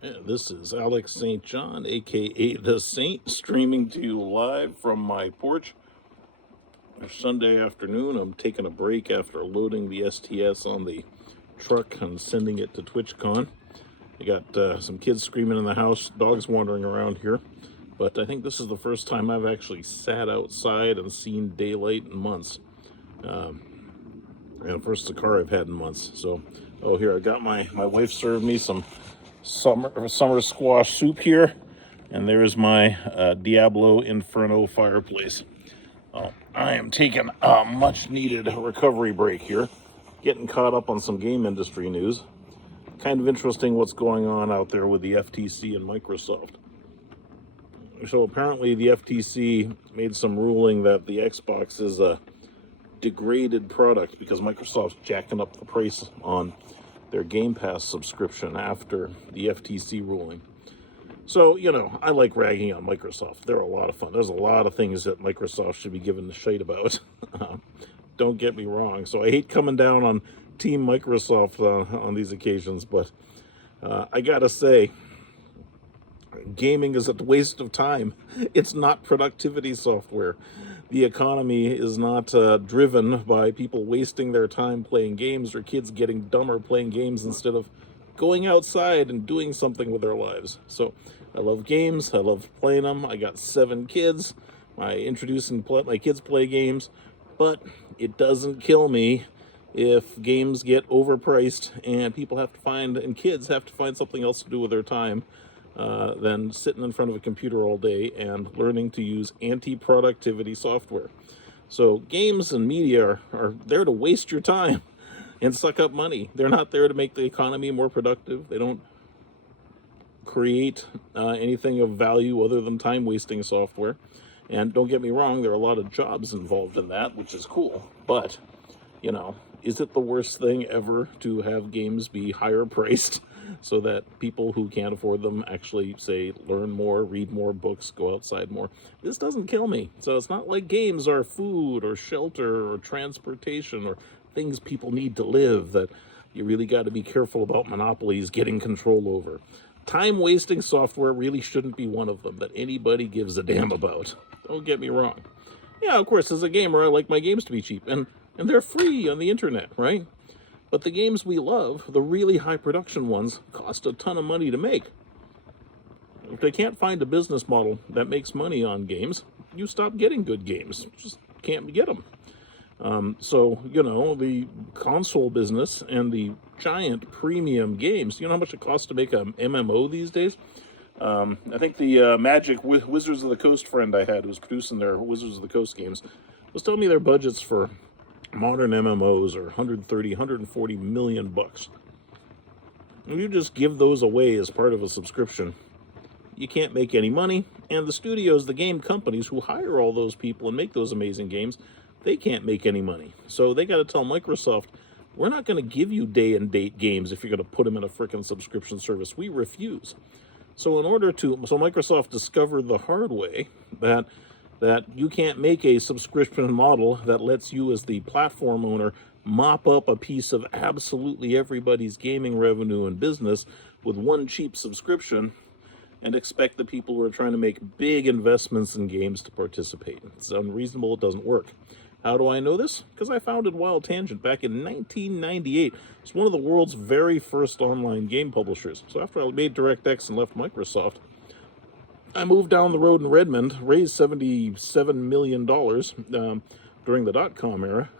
This is Alex St. John, aka The Saint, streaming to you live from my porch. Sunday afternoon, I'm taking a break after loading the STS on the truck and sending it to TwitchCon. I got some kids screaming in the house, dogs wandering around here, but I think this is the first time I've actually sat outside and seen daylight in months. And first the car I've had in months. So, here I got my wife served me some summer squash soup here, and there's my Diablo Inferno fireplace. I am taking a much needed recovery break here, getting caught up on some game industry news. Kind of interesting what's going on out there with the FTC and Microsoft. So apparently the FTC made some ruling that the Xbox is a degraded product because Microsoft's jacking up the price on their Game Pass subscription after the FTC ruling. So, I like ragging on Microsoft. They're a lot of fun. There's a lot of things that Microsoft should be given the shite about. Don't get me wrong. So I hate coming down on Team Microsoft on these occasions, but I gotta say, gaming is a waste of time. It's not productivity software. The economy is not driven by people wasting their time playing games or kids getting dumber playing games instead of going outside and doing something with their lives. So I love games. I love playing them. I got 7 kids. I introduce and let my kids play games, but it doesn't kill me if games get overpriced and kids have to find something else to do with their time than sitting in front of a computer all day and learning to use anti-productivity software. So games and media are there to waste your time and suck up money. They're not there to make the economy more productive. They don't create anything of value other than time-wasting software. And don't get me wrong, there are a lot of jobs involved in that, which is cool. But, is it the worst thing ever to have games be higher priced so that people who can't afford them actually, say, learn more, read more books, go outside more? This doesn't kill me. So it's not like games are food or shelter or transportation or things people need to live that you really got to be careful about monopolies getting control over. Time-wasting software really shouldn't be one of them that anybody gives a damn about. Don't get me wrong. Yeah, of course, as a gamer, I like my games to be cheap, and they're free on the internet, right? But the games we love, the really high production ones, cost a ton of money to make. If they can't find a business model that makes money on games, you stop getting good games. Just can't get them. So, the console business and the giant premium games, you know how much it costs to make an MMO these days? I think the Magic Wizards of the Coast friend I had who was producing their Wizards of the Coast games was telling me their budgets for modern MMOs are 130, 140 million bucks. If you just give those away as part of a subscription, you can't make any money, and the studios, the game companies who hire all those people and make those amazing games, they can't make any money. So they got to tell Microsoft, we're not going to give you day and date games if you're going to put them in a frickin' subscription service. We refuse. So Microsoft discovered the hard way that you can't make a subscription model that lets you as the platform owner mop up a piece of absolutely everybody's gaming revenue and business with one cheap subscription and expect the people who are trying to make big investments in games to participate. It's unreasonable. It doesn't work. How do I know this? Because I founded Wild Tangent back in 1998. It's one of the world's very first online game publishers. So after I made DirectX and left Microsoft, I moved down the road in Redmond, raised $77 million during the dot-com era,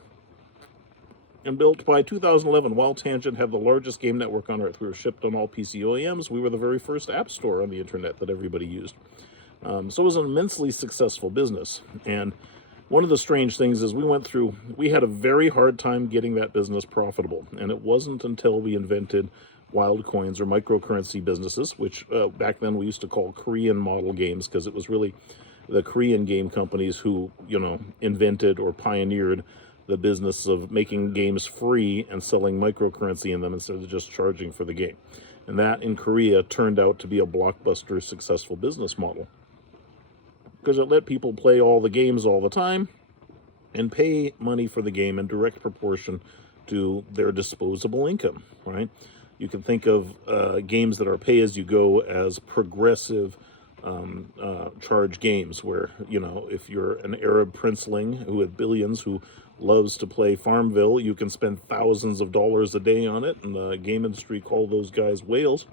and built by 2011, Wild Tangent had the largest game network on Earth. We were shipped on all PC OEMs. We were the very first app store on the internet that everybody used. So it was an immensely successful business. And one of the strange things is we had a very hard time getting that business profitable. And it wasn't until we invented wild coins or microcurrency businesses, which back then we used to call Korean model games, because it was really the Korean game companies who, invented or pioneered the business of making games free and selling microcurrency in them instead of just charging for the game. And that in Korea turned out to be a blockbuster successful business model, because it let people play all the games all the time and pay money for the game in direct proportion to their disposable income, right? You can think of games that are pay-as-you-go as progressive charge games, where, you know, if you're an Arab princeling who had billions who loves to play Farmville, you can spend thousands of dollars a day on it, and the game industry call those guys whales.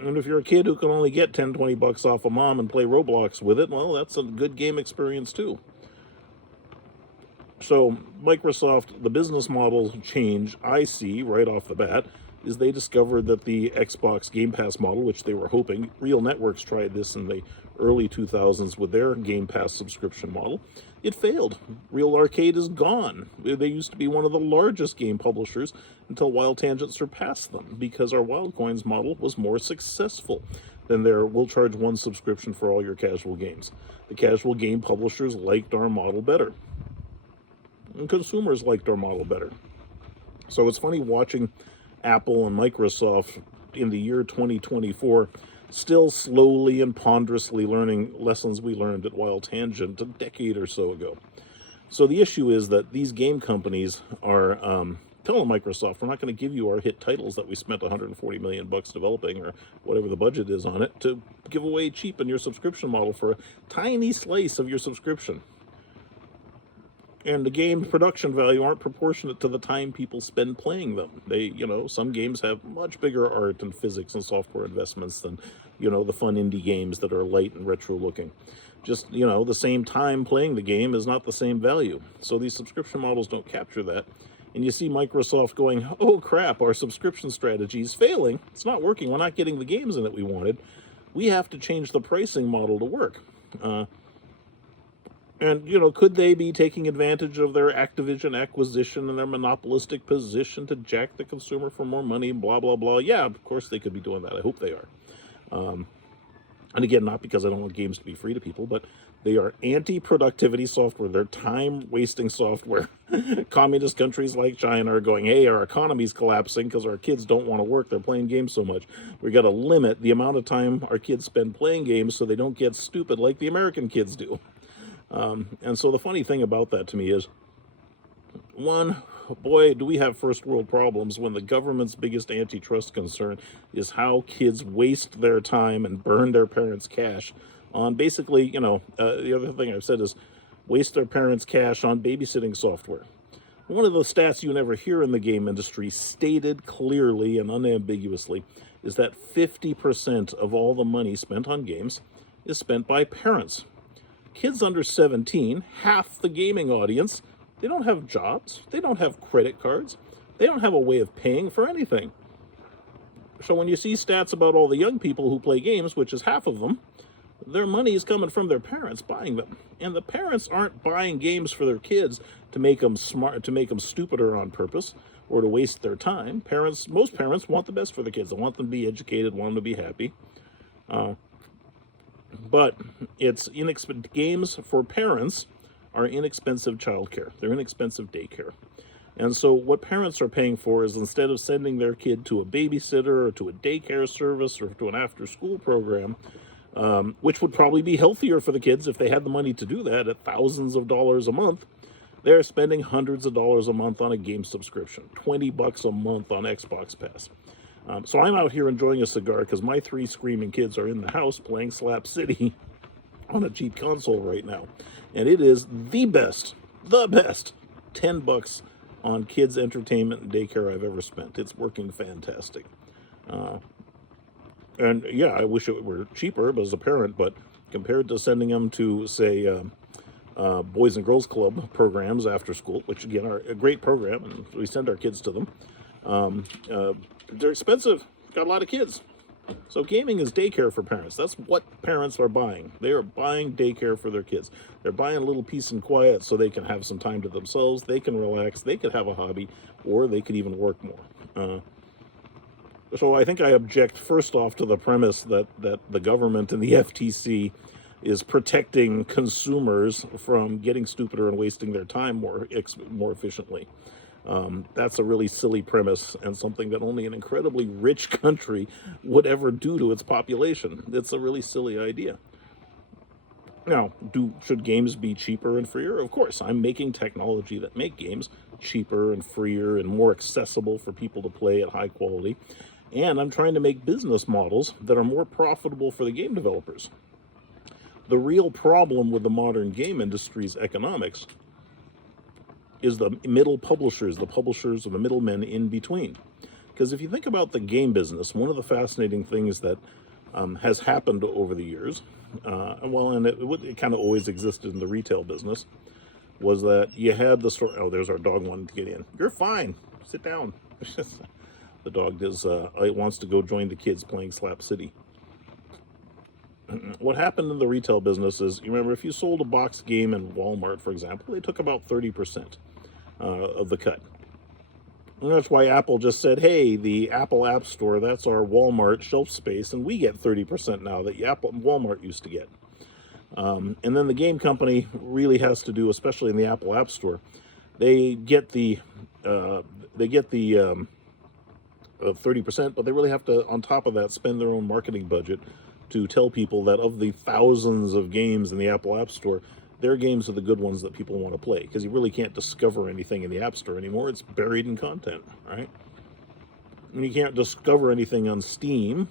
And if you're a kid who can only get 10, 20 bucks off of mom and play Roblox with it, well, that's a good game experience too. So Microsoft, the business model change I see right off the bat is they discovered that the Xbox Game Pass model, which they were hoping, Real Networks tried this in the early 2000s with their Game Pass subscription model. It failed. Real Arcade is gone. They used to be one of the largest game publishers until Wild Tangent surpassed them, because our WildCoins model was more successful than their we'll charge one subscription for all your casual games. The casual game publishers liked our model better, and consumers liked our model better. So it's funny watching Apple and Microsoft in the year 2024 still slowly and ponderously learning lessons we learned at Wild Tangent a decade or so ago. So the issue is that these game companies are telling Microsoft, we're not going to give you our hit titles that we spent 140 million bucks developing, or whatever the budget is on it, to give away cheap in your subscription model for a tiny slice of your subscription. And the game production value aren't proportionate to the time people spend playing them. They, you know, some games have much bigger art and physics and software investments than, you know, the fun indie games that are light and retro looking. Just, you know, the same time playing the game is not the same value. So these subscription models don't capture that. And you see Microsoft going, oh crap, our subscription strategy is failing. It's not working. We're not getting the games in that we wanted. We have to change the pricing model to work. And, you know, could they be taking advantage of their Activision acquisition and their monopolistic position to jack the consumer for more money, blah, blah, blah? Yeah, of course they could be doing that. I hope they are. And again, not because I don't want games to be free to people, but they are anti-productivity software. They're time-wasting software. Communist countries like China are going, hey, our economy's collapsing because our kids don't want to work. They're playing games so much. We've got to limit the amount of time our kids spend playing games so they don't get stupid like the American kids do. And so the funny thing about that to me is, one, boy, do we have first world problems when the government's biggest antitrust concern is how kids waste their time and burn their parents' cash on basically, you know, the other thing I've said is waste their parents' cash on babysitting software. One of the stats you never hear in the game industry, stated clearly and unambiguously, is that 50% of all the money spent on games is spent by parents. Kids under 17, half the gaming audience, they don't have jobs, they don't have credit cards, they don't have a way of paying for anything. So when you see stats about all the young people who play games, which is half of them, their money is coming from their parents buying them. And the parents aren't buying games for their kids to make them smart, to make them stupider on purpose, or to waste their time. Most parents want the best for their kids. They want them to be educated, want them to be happy. But it's inexpensive. Games for parents are inexpensive childcare. They're inexpensive daycare. And so what parents are paying for is, instead of sending their kid to a babysitter or to a daycare service or to an after-school program, which would probably be healthier for the kids if they had the money to do that at thousands of dollars a month, they're spending hundreds of dollars a month on a game subscription, 20 bucks a month on Xbox Pass. So I'm out here enjoying a cigar because my 3 screaming kids are in the house playing Slap City on a cheap console right now. And it is the best 10 bucks on kids' entertainment and daycare I've ever spent. It's working fantastic. And yeah, I wish it were cheaper as a parent, but compared to sending them to, say, Boys and Girls Club programs after school, which again are a great program, and we send our kids to them, they're expensive. Got a lot of kids. So gaming is daycare for parents. That's what parents are buying. They are buying daycare for their kids. They're buying a little peace and quiet so they can have some time to themselves. They can relax. They could have a hobby, or they could even work more. So I think I object first off to the premise that the government and the FTC is protecting consumers from getting stupider and wasting their time more efficiently. That's a really silly premise, and something that only an incredibly rich country would ever do to its population. It's a really silly idea. Now, should games be cheaper and freer? Of course, I'm making technology that make games cheaper and freer and more accessible for people to play at high quality. And I'm trying to make business models that are more profitable for the game developers. The real problem with the modern game industry's economics is the middle publishers, the publishers or the middlemen in between. Because if you think about the game business, one of the fascinating things that has happened over the years, and it kind of always existed in the retail business, was that you had the store. Oh, there's our dog wanting to get in. You're fine. Sit down. The dog it wants to go join the kids playing Slap City. What happened in the retail business is, you remember, if you sold a box game in Walmart, for example, they took about 30% of the cut. And that's why Apple just said, hey, the Apple App Store, that's our Walmart shelf space, and we get 30% now that Walmart used to get. And then the game company really has to do, especially in the Apple App Store, they get the 30%, but they really have to, on top of that, spend their own marketing budget to tell people that of the thousands of games in the Apple App Store, their games are the good ones that people want to play, because you really can't discover anything in the App Store anymore. It's buried in content, right? And you can't discover anything on Steam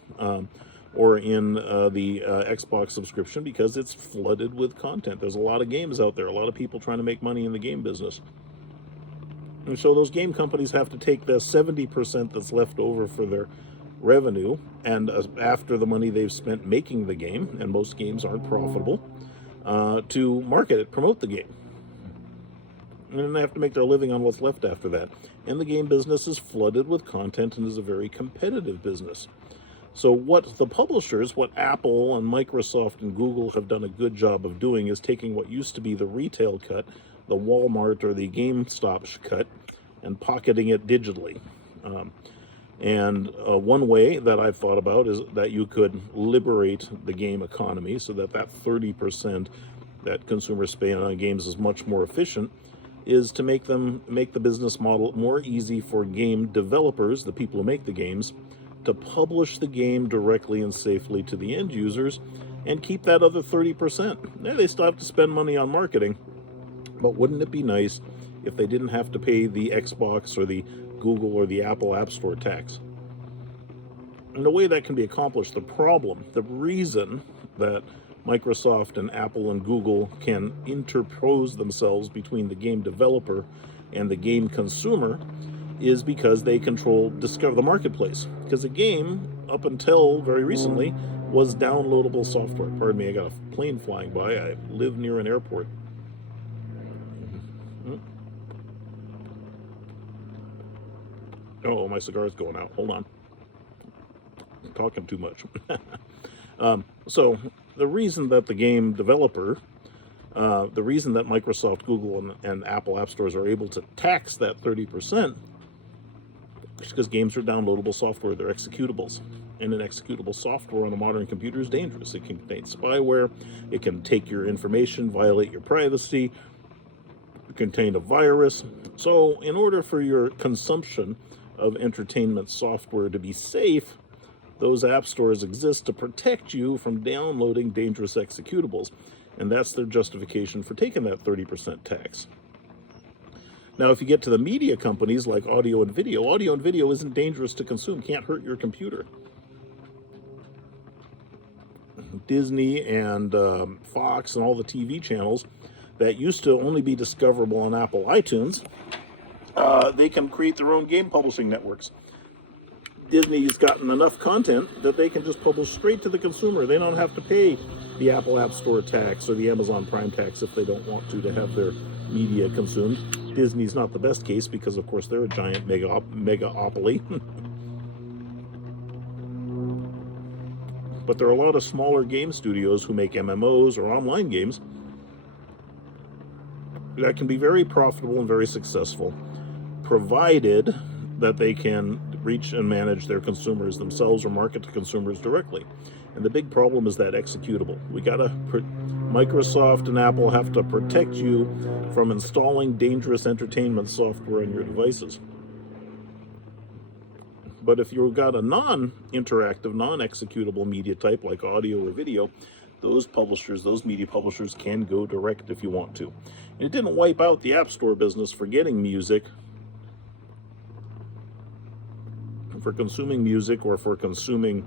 or in the Xbox subscription because it's flooded with content. There's a lot of games out there, a lot of people trying to make money in the game business. And so those game companies have to take the 70% that's left over for their revenue, and after the money they've spent making the game, and most games aren't profitable, to market it, promote the game. And then they have to make their living on what's left after that. And the game business is flooded with content and is a very competitive business. So what the publishers, what Apple and Microsoft and Google have done a good job of doing is taking what used to be the retail cut, the Walmart or the GameStop cut, and pocketing it digitally. One way that I've thought about is that you could liberate the game economy so that 30% that consumers spend on games is much more efficient, is to make the business model more easy for game developers, the people who make the games, to publish the game directly and safely to the end users and keep that other 30%. Yeah, they still have to spend money on marketing, but wouldn't it be nice if they didn't have to pay the Xbox or the Google or the Apple App Store tax? And the way that can be accomplished, the reason that Microsoft and Apple and Google can interpose themselves between the game developer and the game consumer is because they discover the marketplace. Because a game, up until very recently, was downloadable software. Pardon me, I got a plane flying by. I live near an airport. Oh, my cigar's going out. Hold on. I'm talking too much. So the reason that the game developer, the reason that Microsoft, Google, and Apple App Stores are able to tax that 30% is because games are downloadable software. They're executables. And an executable software on a modern computer is dangerous. It can contain spyware. It can take your information, violate your privacy, contain a virus. So in order for your consumption of entertainment software to be safe, those app stores exist to protect you from downloading dangerous executables. And that's their justification for taking that 30% tax. Now, if you get to the media companies like audio and video isn't dangerous to consume, can't hurt your computer. Disney and Fox and all the TV channels that used to only be discoverable on Apple iTunes, they can create their own game publishing networks. Disney's gotten enough content that they can just publish straight to the consumer. They don't have to pay the Apple App Store tax or the Amazon Prime tax if they don't want to have their media consumed. Disney's not the best case because, of course, they're a giant megaopoly. But there are a lot of smaller game studios who make MMOs or online games that can be very profitable and very successful, provided that they can reach and manage their consumers themselves or market to consumers directly. And the big problem is that executable. Microsoft and Apple have to protect you from installing dangerous entertainment software on your devices. But if you've got a non-interactive, non-executable media type like audio or video, those publishers, those media publishers, can go direct if you want to. And it didn't wipe out the App Store business for getting music, for consuming music, or for consuming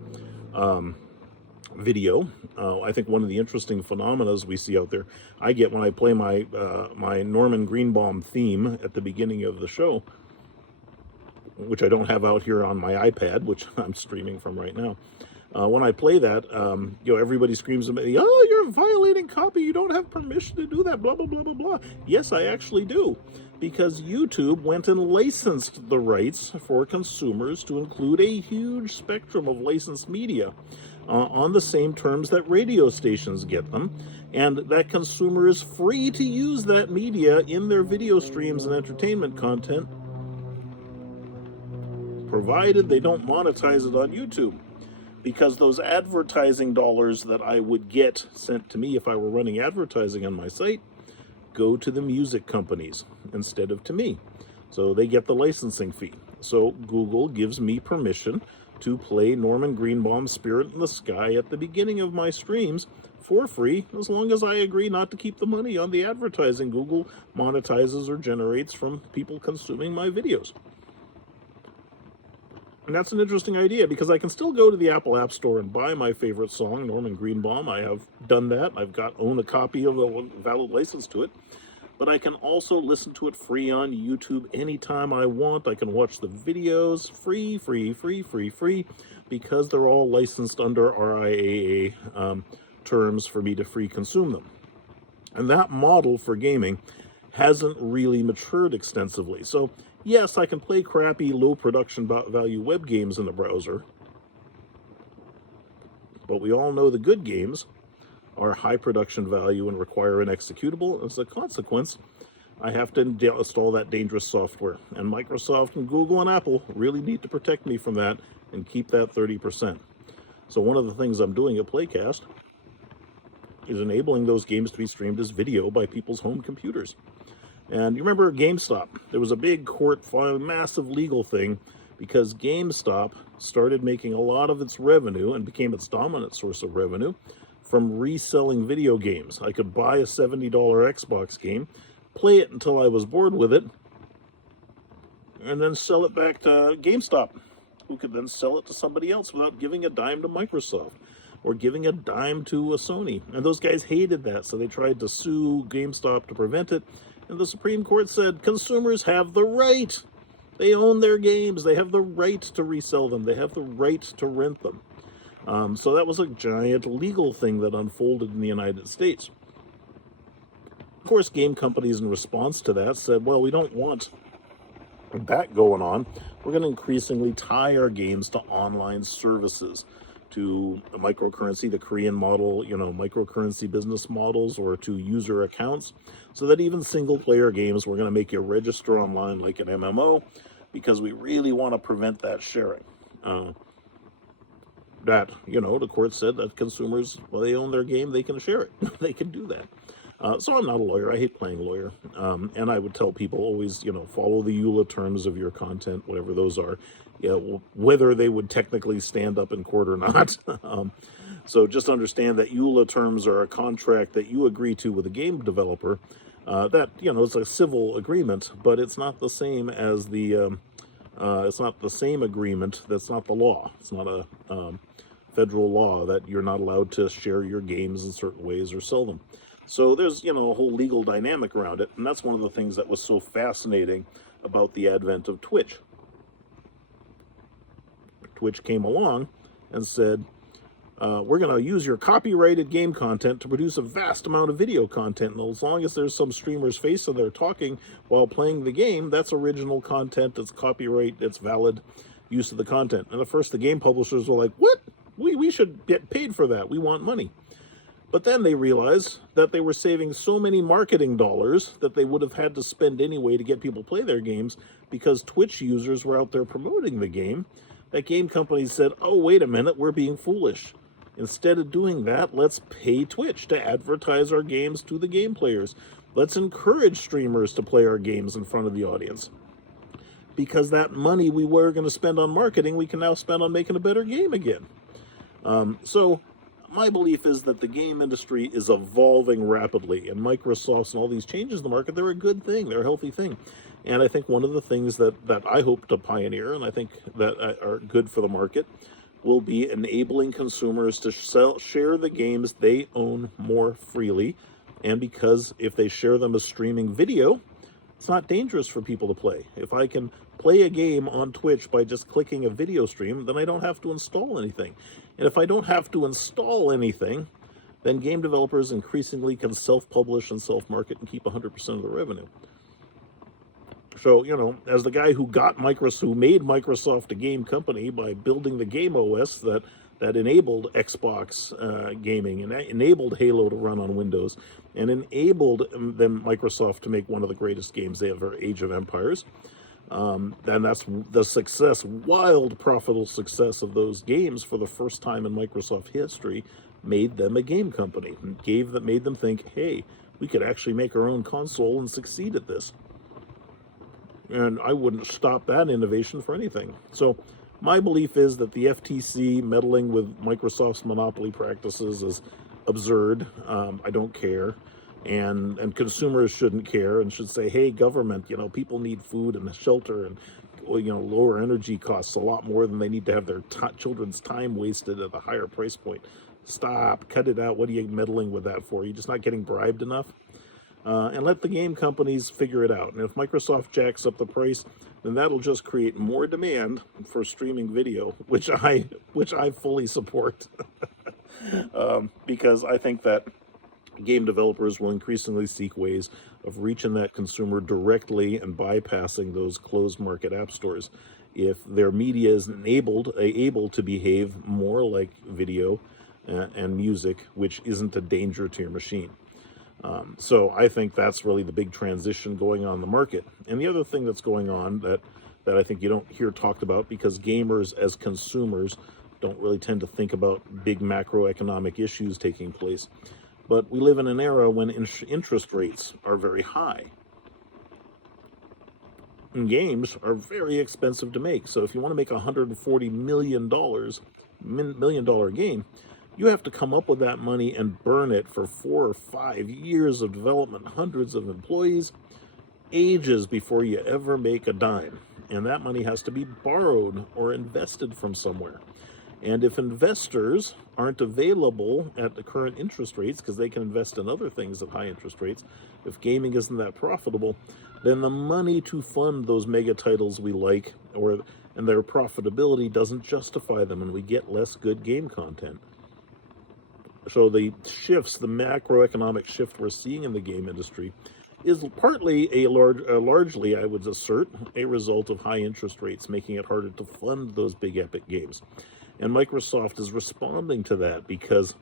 video. I think one of the interesting phenomena we see out there, I get when I play my my Norman Greenbaum theme at the beginning of the show, which I don't have out here on my iPad, which I'm streaming from right now. When I play that, everybody screams at me, "Oh, you're violating copy. You don't have permission to do that, blah, blah, blah, blah, blah." Yes, I actually do, because YouTube went and licensed the rights for consumers to include a huge spectrum of licensed media on the same terms that radio stations get them, and that consumer is free to use that media in their video streams and entertainment content, provided they don't monetize it on YouTube. Because those advertising dollars that I would get sent to me if I were running advertising on my site go to the music companies instead of to me. So they get the licensing fee. So Google gives me permission to play Norman Greenbaum's Spirit in the Sky at the beginning of my streams for free, as long as I agree not to keep the money on the advertising Google monetizes or generates from people consuming my videos. And that's an interesting idea, because I can still go to the Apple App Store and buy my favorite song, Norman Greenbaum. I have done that. I've own a copy of a valid license to it. But I can also listen to it free on YouTube anytime I want. I can watch the videos free, because they're all licensed under RIAA terms for me to free consume them. And that model for gaming hasn't really matured extensively. So yes, I can play crappy, low production value web games in the browser, but we all know the good games are high production value and require an executable. As a consequence, I have to install that dangerous software. And Microsoft and Google and Apple really need to protect me from that and keep that 30%. So one of the things I'm doing at Playcast is enabling those games to be streamed as video by people's home computers. And you remember GameStop? There was a big court file, massive legal thing, because GameStop started making a lot of its revenue and became its dominant source of revenue from reselling video games. I could buy a $70 Xbox game, play it until I was bored with it, and then sell it back to GameStop, who could then sell it to somebody else without giving a dime to Microsoft or giving a dime to a Sony. And those guys hated that, so they tried to sue GameStop to prevent it. And the Supreme Court said consumers have the right. They own their games. They have the right to resell them. They have the right to rent them. So that was a giant legal thing that unfolded in the United States. Of course, game companies in response to that said, well, we don't want that going on. We're going to increasingly tie our games to online services, to microcurrency, the Korean model, microcurrency business models, or to user accounts, so that even single player games, we're going to make you register online like an MMO, because we really want to prevent that sharing. The court said that consumers, well, they own their game, they can share it. They can do that. So I'm not a lawyer. I hate playing lawyer. And I would tell people always, follow the EULA terms of your content, whatever those are, whether they would technically stand up in court or not. So just understand that EULA terms are a contract that you agree to with a game developer. That, it's a civil agreement, but it's not the same as it's not the same agreement. That's not the law. It's not a federal law that you're not allowed to share your games in certain ways or sell them. So there's, a whole legal dynamic around it. And that's one of the things that was so fascinating about the advent of Twitch. Twitch came along and said, we're going to use your copyrighted game content to produce a vast amount of video content. And as long as there's some streamer's face and they're talking while playing the game, that's original content, it's copyright, it's valid use of the content. And at first the game publishers were like, what? We should get paid for that. We want money. But then they realized that they were saving so many marketing dollars that they would have had to spend anyway to get people to play their games, because Twitch users were out there promoting the game, that game companies said, oh, wait a minute, we're being foolish. Instead of doing that, let's pay Twitch to advertise our games to the game players. Let's encourage streamers to play our games in front of the audience. Because that money we were going to spend on marketing, we can now spend on making a better game again. So my belief is that the game industry is evolving rapidly, and Microsoft's and all these changes in the market, they're a good thing, they're a healthy thing. And I think one of the things that I hope to pioneer, and I think that are good for the market, will be enabling consumers to share the games they own more freely. And because if they share them as streaming video, it's not dangerous for people to play. If I can play a game on Twitch by just clicking a video stream, then I don't have to install anything. And if I don't have to install anything, then game developers increasingly can self-publish and self-market and keep 100% of the revenue. So, as the guy who made Microsoft a game company by building the game OS that enabled Xbox gaming and enabled Halo to run on Windows and enabled Microsoft to make one of the greatest games ever, Age of Empires. And that's the success, wild profitable success of those games for the first time in Microsoft history made them a game company, made them think, hey, we could actually make our own console and succeed at this. And I wouldn't stop that innovation for anything. So my belief is that the FTC meddling with Microsoft's monopoly practices is absurd. I don't care. And consumers shouldn't care and should say, hey, government, people need food and shelter and, lower energy costs a lot more than they need to have their children's time wasted at a higher price point. Stop, cut it out. What are you meddling with that for? You're just not getting bribed enough? And let the game companies figure it out. And if Microsoft jacks up the price, then that'll just create more demand for streaming video, which I fully support. Because I think that game developers will increasingly seek ways of reaching that consumer directly and bypassing those closed market app stores. If their media is able to behave more like video and music, which isn't a danger to your machine. So I think that's really the big transition going on in the market. And the other thing that's going on that I think you don't hear talked about, because gamers as consumers don't really tend to think about big macroeconomic issues taking place. But we live in an era when interest rates are very high. And games are very expensive to make. So if you want to make a $140 million game, you have to come up with that money and burn it for 4 or 5 years of development, hundreds of employees, ages before you ever make a dime. And that money has to be borrowed or invested from somewhere. And if investors aren't available at the current interest rates, because they can invest in other things at high interest rates, if gaming isn't that profitable, then the money to fund those mega titles we like, and their profitability doesn't justify them, and we get less good game content. So the macroeconomic shift we're seeing in the game industry is partly largely, I would assert, a result of high interest rates, making it harder to fund those big epic games. And Microsoft is responding to that because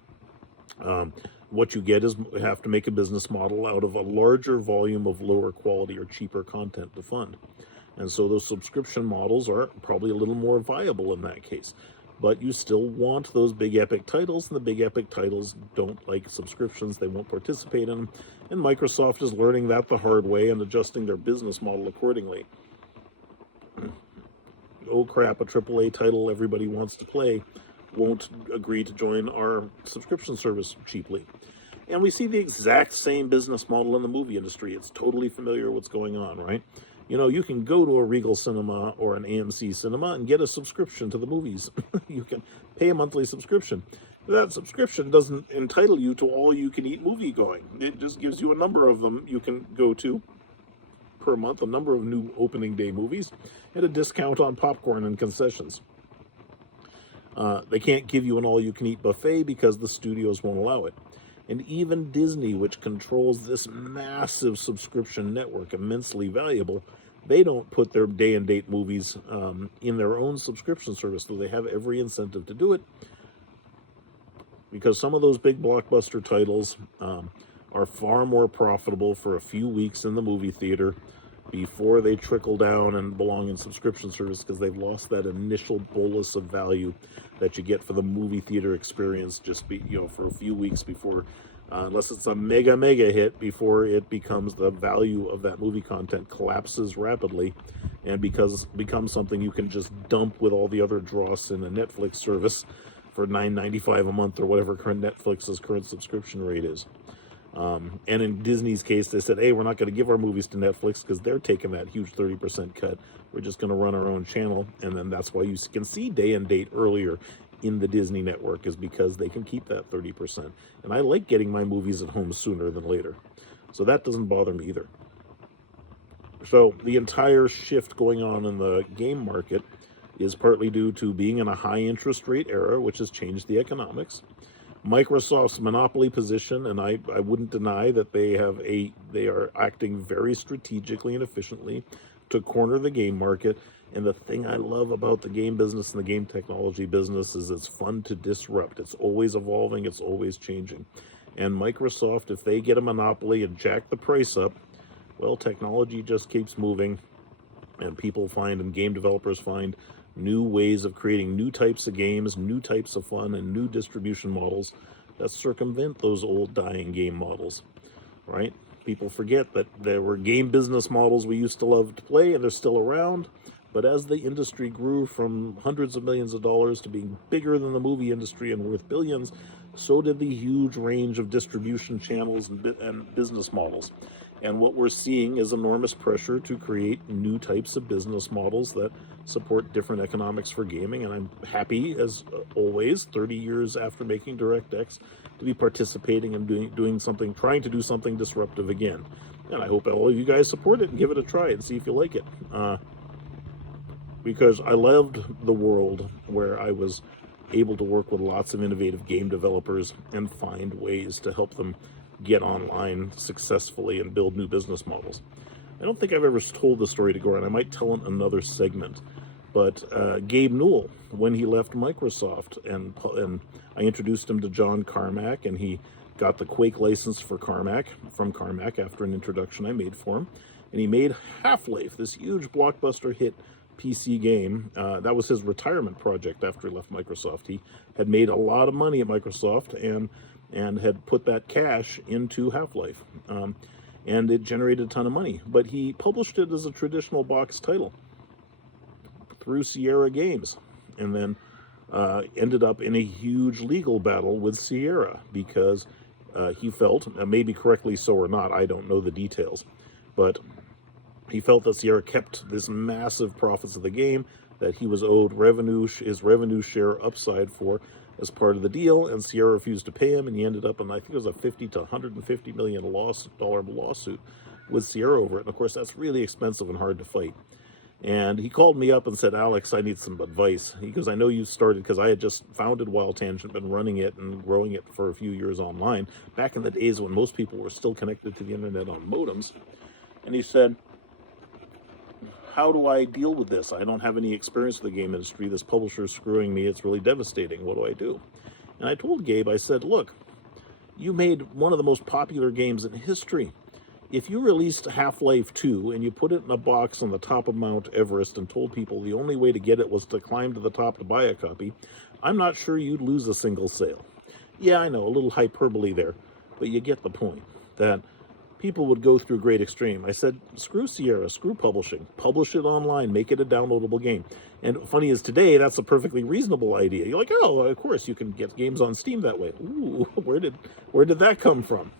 what you get is you have to make a business model out of a larger volume of lower quality or cheaper content to fund. And so those subscription models are probably a little more viable in that case. But you still want those big epic titles, and the big epic titles don't like subscriptions. They won't participate in them. And Microsoft is learning that the hard way and adjusting their business model accordingly. Oh crap, a AAA title everybody wants to play won't agree to join our subscription service cheaply. And we see the exact same business model in the movie industry. It's totally familiar what's going on, right? You can go to a Regal Cinema or an AMC Cinema and get a subscription to the movies. You can pay a monthly subscription. That subscription doesn't entitle you to all-you-can-eat movie going. It just gives you a number of them you can go to per month, a number of new opening day movies, and a discount on popcorn and concessions. They can't give you an all-you-can-eat buffet because the studios won't allow it. And even Disney, which controls this massive subscription network, immensely valuable, they don't put their day-and-date movies in their own subscription service, though they have every incentive to do it, because some of those big blockbuster titles are far more profitable for a few weeks in the movie theater before they trickle down and belong in subscription service, because they've lost that initial bolus of value that you get for the movie theater experience for a few weeks before, unless it's a mega hit, before it becomes the value of that movie content collapses rapidly and becomes something you can just dump with all the other dross in a Netflix service for $9.95 a month or whatever current Netflix's current subscription rate is. And in Disney's case, they said, hey, we're not going to give our movies to Netflix because they're taking that huge 30% cut. We're just going to run our own channel. And then that's why you can see day and date earlier in the Disney network, is because they can keep that 30%. And I like getting my movies at home sooner than later. So that doesn't bother me either. So the entire shift going on in the game market is partly due to being in a high interest rate era, which has changed the economics. Microsoft's monopoly position, and I wouldn't deny that they are acting very strategically and efficiently to corner the game market. And the thing I love about the game business and the game technology business is it's fun to disrupt. It's always evolving, it's always changing. And Microsoft, if they get a monopoly and jack the price up, well, technology just keeps moving, and people find, and game developers find, new ways of creating new types of games, new types of fun, and new distribution models that circumvent those old dying game models, right? People forget that there were game business models we used to love to play, and they're still around. But as the industry grew from hundreds of millions of dollars to being bigger than the movie industry and worth billions, so did the huge range of distribution channels and business models. And what we're seeing is enormous pressure to create new types of business models that support different economics for gaming. And I'm happy, as always, 30 years after making DirectX, to be participating and doing something, trying to do something disruptive again. And I hope all of you guys support it and give it a try and see if you like it. Because I loved the world where I was able to work with lots of innovative game developers and find ways to help them get online successfully and build new business models. I don't think I've ever told the story to Goran. I might tell in another segment. But Gabe Newell, when he left Microsoft, and I introduced him to John Carmack, and he got the Quake license from Carmack after an introduction I made for him. And he made Half-Life, this huge blockbuster hit PC game. That was his retirement project after he left Microsoft. He had made a lot of money at Microsoft and had put that cash into Half-Life. And it generated a ton of money. But he published it as a traditional box title through Sierra Games, and then ended up in a huge legal battle with Sierra because he felt, maybe correctly so or not, I don't know the details, but he felt that Sierra kept this massive profits of the game that he was owed his revenue share upside for as part of the deal, and Sierra refused to pay him, and he ended up in, I think it was a $50 to $150 million lawsuit with Sierra over it. And of course, that's really expensive and hard to fight. And he called me up and said, Alex, I need some advice. He goes, I know you started, because I had just founded Wild Tangent, been running it and growing it for a few years online, back in the days when most people were still connected to the internet on modems. And he said, how do I deal with this? I don't have any experience with the game industry. This publisher's screwing me. It's really devastating. What do I do? And I told Gabe, I said, look, you made one of the most popular games in history. If you released Half-Life 2 and you put it in a box on the top of Mount Everest and told people the only way to get it was to climb to the top to buy a copy, I'm not sure you'd lose a single sale. Yeah, I know, a little hyperbole there, but you get the point, that people would go through great extreme. I said, screw Sierra, screw publishing. Publish it online, make it a downloadable game. And funny is, today, that's a perfectly reasonable idea. You're like, oh, of course, you can get games on Steam that way. Ooh, where did that come from?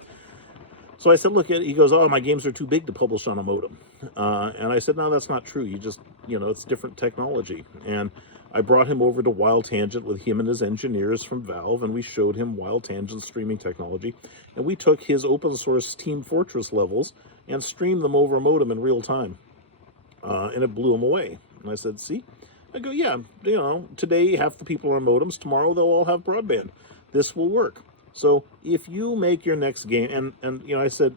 So I said, look, he goes, oh, my games are too big to publish on a modem. And I said, no, that's not true. You just, it's different technology. And I brought him over to Wild Tangent with him and his engineers from Valve, and we showed him Wild Tangent streaming technology. And we took his open source Team Fortress levels and streamed them over a modem in real time. And it blew him away. And I said, see? I go, yeah, today half the people are on modems. Tomorrow they'll all have broadband. This will work. So if you make your next game, and I said,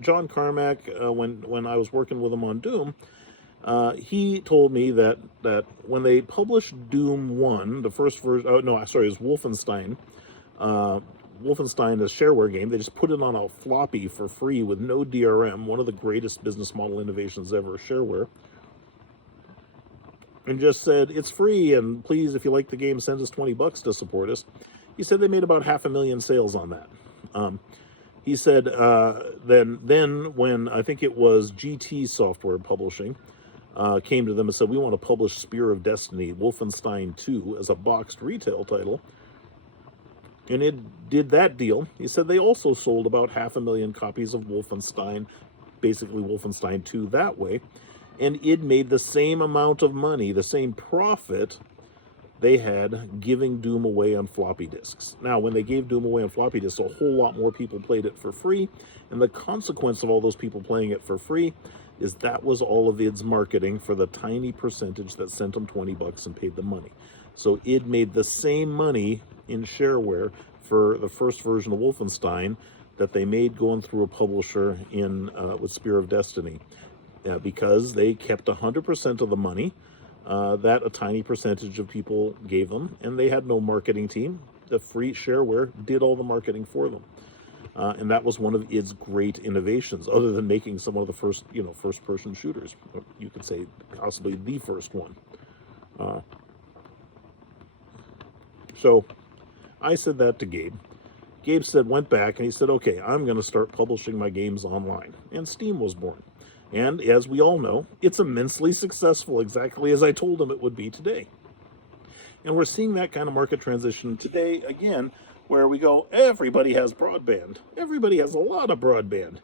John Carmack, when I was working with him on Doom, he told me that when they published Doom 1, the first version, it was Wolfenstein, Wolfenstein, a shareware game, they just put it on a floppy for free with no DRM, one of the greatest business model innovations ever, shareware, and just said, it's free, and please, if you like the game, send us $20 to support us. He said they made about 500,000 sales on that. He said then when I think it was GT Software Publishing came to them and said, we want to publish Spear of Destiny, Wolfenstein 2 as a boxed retail title. And it did that deal. He said they also sold about 500,000 copies of Wolfenstein, basically Wolfenstein 2 that way. And it made the same amount of money, the same profit they had giving Doom away on floppy disks. Now, when they gave Doom away on floppy disks, a whole lot more people played it for free. And the consequence of all those people playing it for free is that was all of id's marketing for the tiny percentage that sent them 20 bucks and paid the money. So id made the same money in shareware for the first version of Wolfenstein that they made going through a publisher in with Spear of Destiny, because they kept 100% of the money that a tiny percentage of people gave them, and they had no marketing team. The free shareware did all the marketing for them. And that was one of id's great innovations, other than making some of the first, first-person shooters. You could say possibly the first one. So I said that to Gabe. Gabe went back and he said, okay, I'm going to start publishing my games online. And Steam was born. And as we all know, it's immensely successful, exactly as I told him it would be today. And we're seeing that kind of market transition today again, where we go, everybody has broadband. Everybody has a lot of broadband.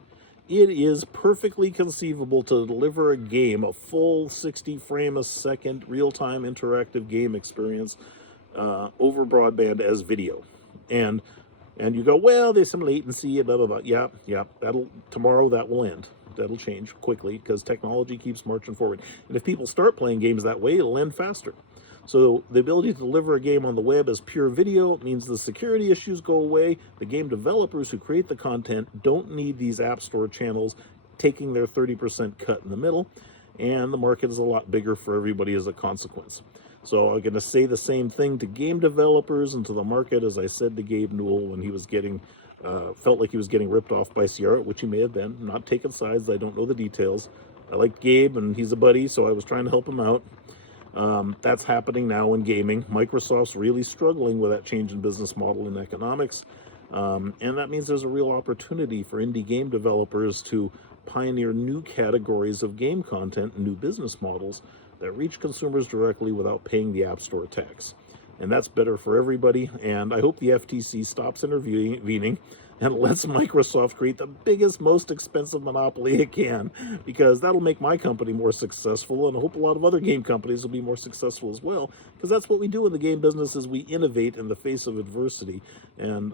It is perfectly conceivable to deliver a game, a full 60 frame a second real-time interactive game experience over broadband as video. And you go, well, there's some latency, blah, blah, blah. Yeah, tomorrow that will end. That'll change quickly because technology keeps marching forward. And if people start playing games that way, it'll end faster. So the ability to deliver a game on the web as pure video means the security issues go away. The game developers who create the content don't need these app store channels taking their 30% cut in the middle. And the market is a lot bigger for everybody as a consequence. So I'm going to say the same thing to game developers and to the market as I said to Gabe Newell when he was felt like he was getting ripped off by Sierra, which he may have been. I'm not taking sides. I don't know the details. I like Gabe and he's a buddy, so I was trying to help him out. That's happening now in gaming. Microsoft's really struggling with that change in business model and economics. And that means there's a real opportunity for indie game developers to pioneer new categories of game content and new business models that reach consumers directly without paying the App Store tax. And that's better for everybody. And I hope the FTC stops intervening and lets Microsoft create the biggest, most expensive monopoly it can, because that'll make my company more successful, and I hope a lot of other game companies will be more successful as well, because that's what we do in the game business is we innovate in the face of adversity. And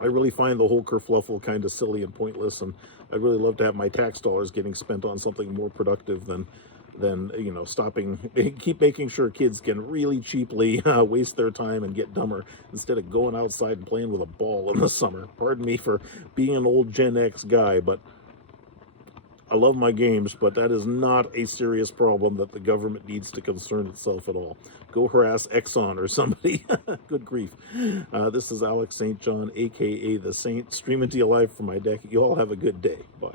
I really find the whole kerfluffle kind of silly and pointless, and I'd really love to have my tax dollars getting spent on something more productive than keep making sure kids can really cheaply waste their time and get dumber instead of going outside and playing with a ball in the summer. Pardon me for being an old Gen X guy, but I love my games, but that is not a serious problem that the government needs to concern itself at all. Go harass Exxon or somebody. Good grief. This is Alex St. John, a.k.a. The Saint, streaming to you live from my deck. You all have a good day. Bye.